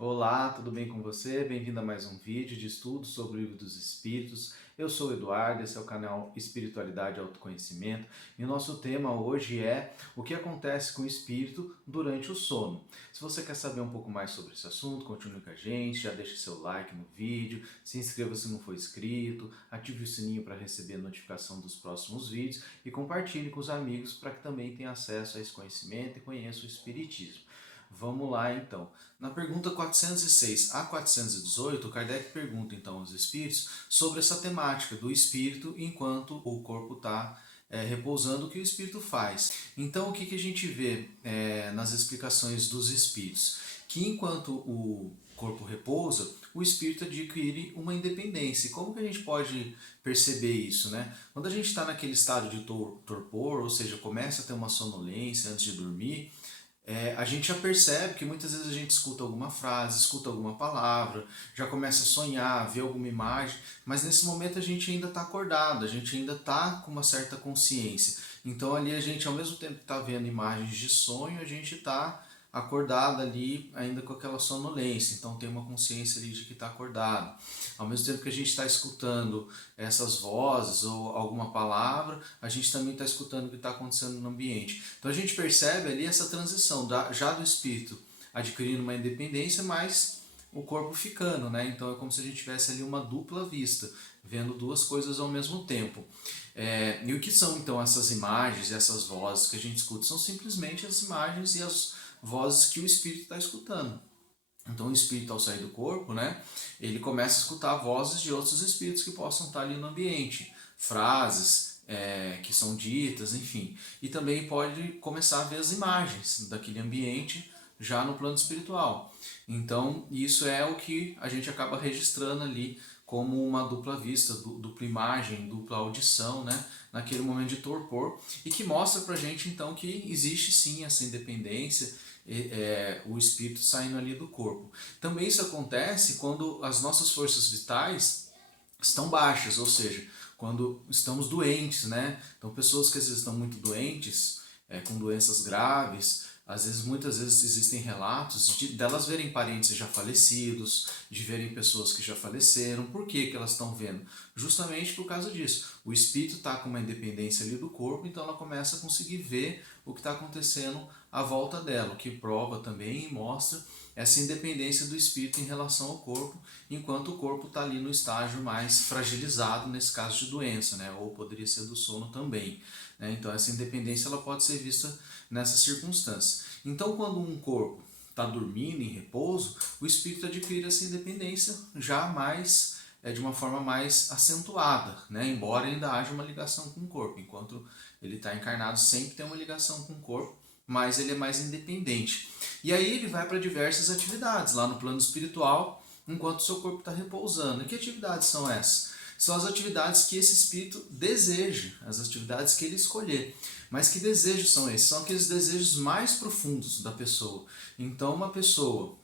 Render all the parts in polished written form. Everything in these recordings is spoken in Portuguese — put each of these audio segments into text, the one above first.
Olá, tudo bem com você? Bem-vindo a mais um vídeo de estudo sobre o Livro dos Espíritos. Eu sou o Eduardo, esse é o canal Espiritualidade e Autoconhecimento e o nosso tema hoje é o que acontece com o espírito durante o sono. Se você quer saber um pouco mais sobre esse assunto, continue com a gente, já deixe seu like no vídeo, se inscreva se não for inscrito, ative o sininho para receber a notificação dos próximos vídeos e compartilhe com os amigos para que também tenham acesso a esse conhecimento e conheça o Espiritismo. Vamos lá então. Na pergunta 406 a 418, Kardec pergunta então aos espíritos sobre essa temática do espírito enquanto o corpo está repousando, o que o espírito faz. Então o que a gente vê nas explicações dos espíritos? Que enquanto o corpo repousa, o espírito adquire uma independência. E como que a gente pode perceber isso, né? Quando a gente está naquele estado de torpor, ou seja, começa a ter uma sonolência antes de dormir, a gente já percebe que muitas vezes a gente escuta alguma frase, escuta alguma palavra, já começa a sonhar, ver alguma imagem, mas nesse momento a gente ainda está acordado, a gente ainda está com uma certa consciência. Então ali a gente, ao mesmo tempo que está vendo imagens de sonho, a gente está acordado ali ainda com aquela sonolência, então tem uma consciência ali de que está acordado. Ao mesmo tempo que a gente está escutando essas vozes ou alguma palavra, a gente também está escutando o que está acontecendo no ambiente. Então a gente percebe ali essa transição já do espírito adquirindo uma independência, mas o corpo ficando, né? Então é como se a gente tivesse ali uma dupla vista, vendo duas coisas ao mesmo tempo. E o que são então essas imagens e essas vozes que a gente escuta? São simplesmente as imagens e as vozes que o espírito está escutando. Então o espírito, ao sair do corpo, né, ele começa a escutar vozes de outros espíritos que possam estar ali no ambiente, frases que são ditas, enfim. E também pode começar a ver as imagens daquele ambiente já no plano espiritual. Então isso é o que a gente acaba registrando ali como uma dupla vista, dupla imagem, dupla audição, né, naquele momento de torpor, e que mostra pra gente então que existe sim essa independência, o espírito saindo ali do corpo. Também isso acontece quando as nossas forças vitais estão baixas, ou seja, quando estamos doentes, né? Então pessoas que às vezes estão muito doentes, com doenças graves, às vezes, muitas vezes existem relatos delas verem parentes já falecidos, de verem pessoas que já faleceram. Por que elas estão vendo? Justamente por causa disso. O espírito está com uma independência ali do corpo, então ela começa a conseguir ver o que está acontecendo à volta dela, o que prova também e mostra essa independência do espírito em relação ao corpo, enquanto o corpo está ali no estágio mais fragilizado, nesse caso de doença, né? Ou poderia ser do sono também. Né? Então essa independência ela pode ser vista nessas circunstâncias. Então quando um corpo está dormindo em repouso, o espírito adquire essa independência já mais de uma forma mais acentuada, né? Embora ainda haja uma ligação com o corpo, enquanto ele está encarnado sempre tem uma ligação com o corpo, mas ele é mais independente. E aí ele vai para diversas atividades lá no plano espiritual, enquanto o seu corpo está repousando. E que atividades são essas? São as atividades que esse espírito deseja, as atividades que ele escolher. Mas que desejos são esses? São aqueles desejos mais profundos da pessoa. Então, uma pessoa,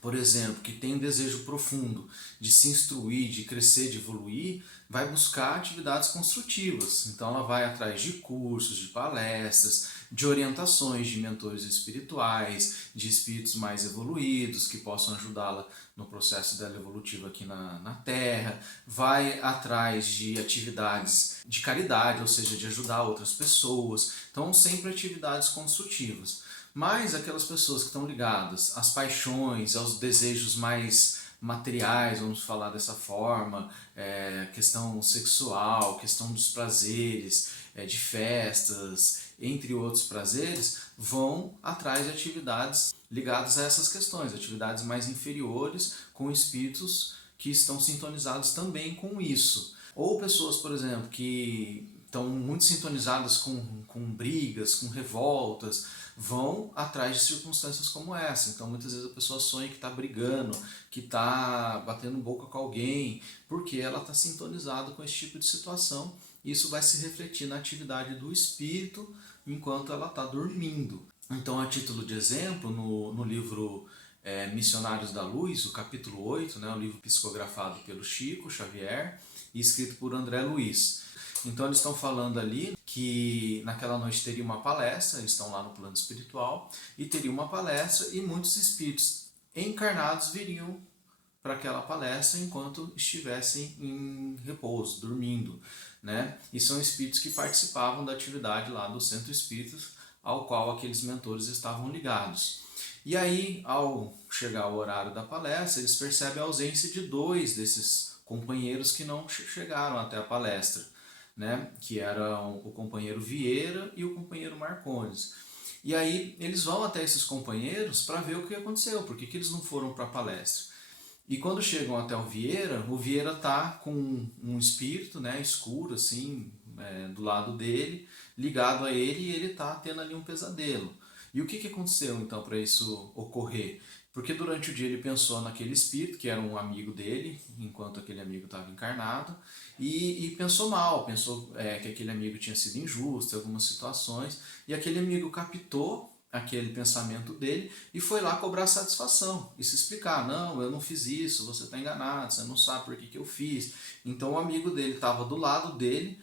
por exemplo, que tem um desejo profundo de se instruir, de crescer, de evoluir, vai buscar atividades construtivas. Então ela vai atrás de cursos, de palestras, de orientações de mentores espirituais, de espíritos mais evoluídos que possam ajudá-la no processo dela evolutivo aqui na Terra, vai atrás de atividades de caridade, ou seja, de ajudar outras pessoas. Então sempre atividades construtivas. Mas aquelas pessoas que estão ligadas às paixões, aos desejos mais materiais, vamos falar dessa forma, questão sexual, questão dos prazeres, de festas, entre outros prazeres, vão atrás de atividades ligadas a essas questões, atividades mais inferiores, com espíritos que estão sintonizados também com isso. Ou pessoas, por exemplo, que estão muito sintonizadas com brigas, com revoltas, vão atrás de circunstâncias como essa. Então muitas vezes a pessoa sonha que está brigando, que está batendo boca com alguém, porque ela está sintonizada com esse tipo de situação. Isso vai se refletir na atividade do espírito enquanto ela está dormindo. Então, a título de exemplo, no livro Missionários da Luz, o capítulo 8, né, um livro psicografado pelo Chico Xavier e escrito por André Luiz. Então eles estão falando ali que naquela noite teria uma palestra, eles estão lá no plano espiritual, e teria uma palestra e muitos espíritos encarnados viriam para aquela palestra enquanto estivessem em repouso, dormindo, né? E são espíritos que participavam da atividade lá do centro espírita ao qual aqueles mentores estavam ligados. E aí, ao chegar o horário da palestra, eles percebem a ausência de dois desses companheiros que não chegaram até a palestra, né? Que eram o companheiro Vieira e o companheiro Marcondes. E aí eles vão até esses companheiros para ver o que aconteceu, por que eles não foram para a palestra. E quando chegam até o Vieira tá com um espírito, né, escuro assim, do lado dele, ligado a ele, e ele tá tendo ali um pesadelo. E o que aconteceu então para isso ocorrer? Porque durante o dia ele pensou naquele espírito, que era um amigo dele, enquanto aquele amigo estava encarnado, e pensou mal, pensou que aquele amigo tinha sido injusto em algumas situações, e aquele amigo captou aquele pensamento dele e foi lá cobrar satisfação e se explicar: não, eu não fiz isso, você está enganado, você não sabe por que eu fiz. Então o amigo dele estava do lado dele,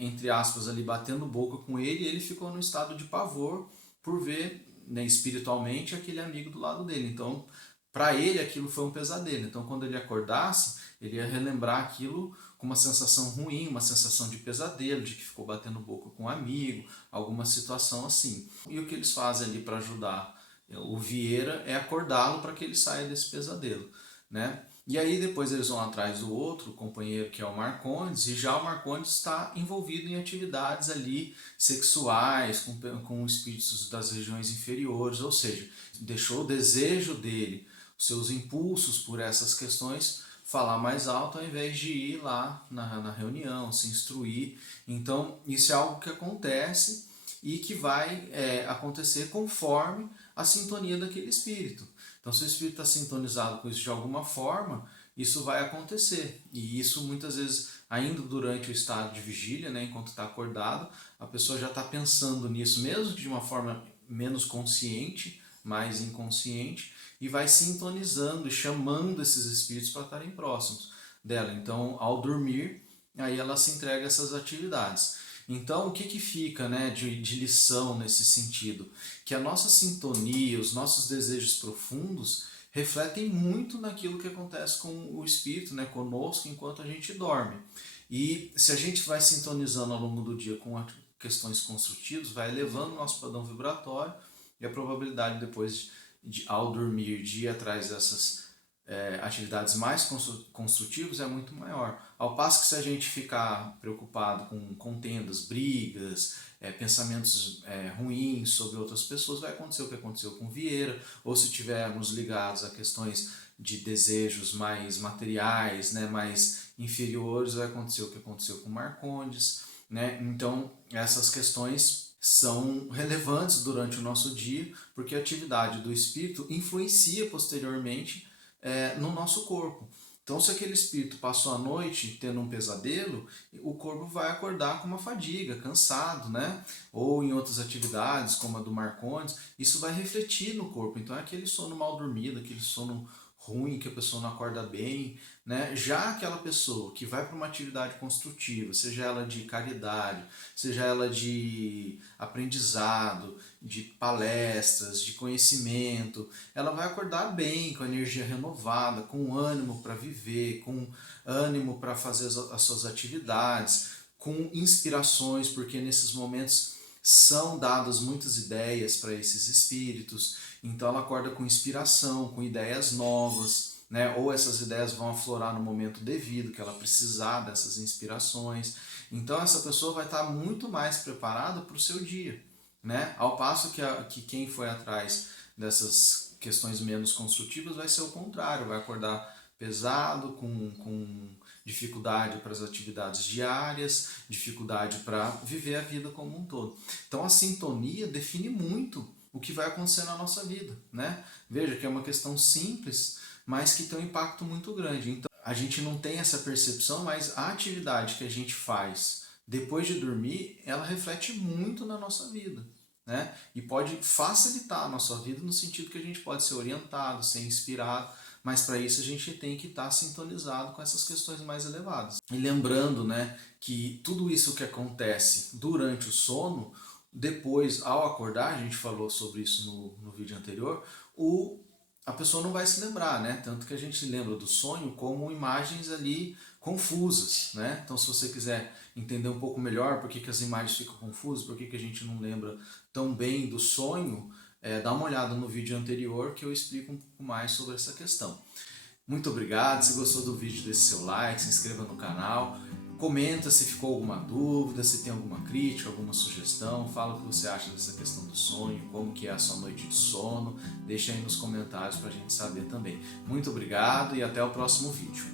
entre aspas ali, batendo boca com ele, e ele ficou no estado de pavor por ver, né, espiritualmente aquele amigo do lado dele. Então para ele aquilo foi um pesadelo. Então quando ele acordasse, ele ia relembrar aquilo com uma sensação ruim, uma sensação de pesadelo, de que ficou batendo boca com um amigo, alguma situação assim. E o que eles fazem ali para ajudar o Vieira é acordá-lo para que ele saia desse pesadelo, né? E aí depois eles vão atrás do outro companheiro, que é o Marcondes, e já o Marcondes está envolvido em atividades ali sexuais com espíritos das regiões inferiores, ou seja, deixou o desejo dele, os seus impulsos por essas questões falar mais alto ao invés de ir lá na reunião, se instruir. Então isso é algo que acontece e que vai acontecer conforme a sintonia daquele espírito. Então, se o espírito está sintonizado com isso de alguma forma, isso vai acontecer. E isso muitas vezes, ainda durante o estado de vigília, né, enquanto está acordado, a pessoa já está pensando nisso, mesmo que de uma forma menos consciente, mais inconsciente, e vai sintonizando e chamando esses espíritos para estarem próximos dela. Então, ao dormir, aí ela se entrega a essas atividades. Então, o que fica, né, de lição nesse sentido? Que a nossa sintonia, os nossos desejos profundos refletem muito naquilo que acontece com o espírito, né, conosco, enquanto a gente dorme. E se a gente vai sintonizando ao longo do dia com questões construtivas, vai elevando o nosso padrão vibratório, e a probabilidade depois, ao dormir, de ir atrás dessas atividades mais construtivas é muito maior. Ao passo que se a gente ficar preocupado com contendas, brigas, pensamentos ruins sobre outras pessoas, vai acontecer o que aconteceu com Vieira, ou se tivermos ligados a questões de desejos mais materiais, né, mais inferiores, vai acontecer o que aconteceu com Marcondes, né? Então essas questões são relevantes durante o nosso dia, porque a atividade do espírito influencia posteriormente no nosso corpo. Então, se aquele espírito passou a noite tendo um pesadelo, o corpo vai acordar com uma fadiga, cansado, né? Ou em outras atividades, como a do Marcondes, isso vai refletir no corpo. Então, é aquele sono mal dormido, aquele sono ruim, que a pessoa não acorda bem, né? Já aquela pessoa que vai para uma atividade construtiva, seja ela de caridade, seja ela de aprendizado, de palestras, de conhecimento, ela vai acordar bem, com a energia renovada, com ânimo para viver, com ânimo para fazer as suas atividades, com inspirações, porque nesses momentos são dadas muitas ideias para esses espíritos, então ela acorda com inspiração, com ideias novas, né? Ou essas ideias vão aflorar no momento devido, que ela precisar dessas inspirações. Então essa pessoa vai estar muito mais preparada para o seu dia, né? Ao passo que quem foi atrás dessas questões menos construtivas vai ser o contrário, vai acordar pesado, com dificuldade para as atividades diárias, dificuldade para viver a vida como um todo. Então a sintonia define muito o que vai acontecer na nossa vida, né? Veja que é uma questão simples, mas que tem um impacto muito grande. Então a gente não tem essa percepção, mas a atividade que a gente faz depois de dormir, ela reflete muito na nossa vida, né? E pode facilitar a nossa vida no sentido que a gente pode ser orientado, ser inspirado, mas para isso a gente tem que estar sintonizado com essas questões mais elevadas. E lembrando, né, que tudo isso que acontece durante o sono, depois, ao acordar, a gente falou sobre isso no vídeo anterior, o a pessoa não vai se lembrar, né? Tanto que a gente lembra do sonho como imagens ali confusas, né? Então, se você quiser entender um pouco melhor por que, que as imagens ficam confusas, por que, que a gente não lembra tão bem do sonho, dá uma olhada no vídeo anterior que eu explico um pouco mais sobre essa questão. Muito obrigado, se gostou do vídeo, deixe seu like, se inscreva no canal, comenta se ficou alguma dúvida, se tem alguma crítica, alguma sugestão, fala o que você acha dessa questão do sonho, como que é a sua noite de sono, deixa aí nos comentários para a gente saber também. Muito obrigado e até o próximo vídeo.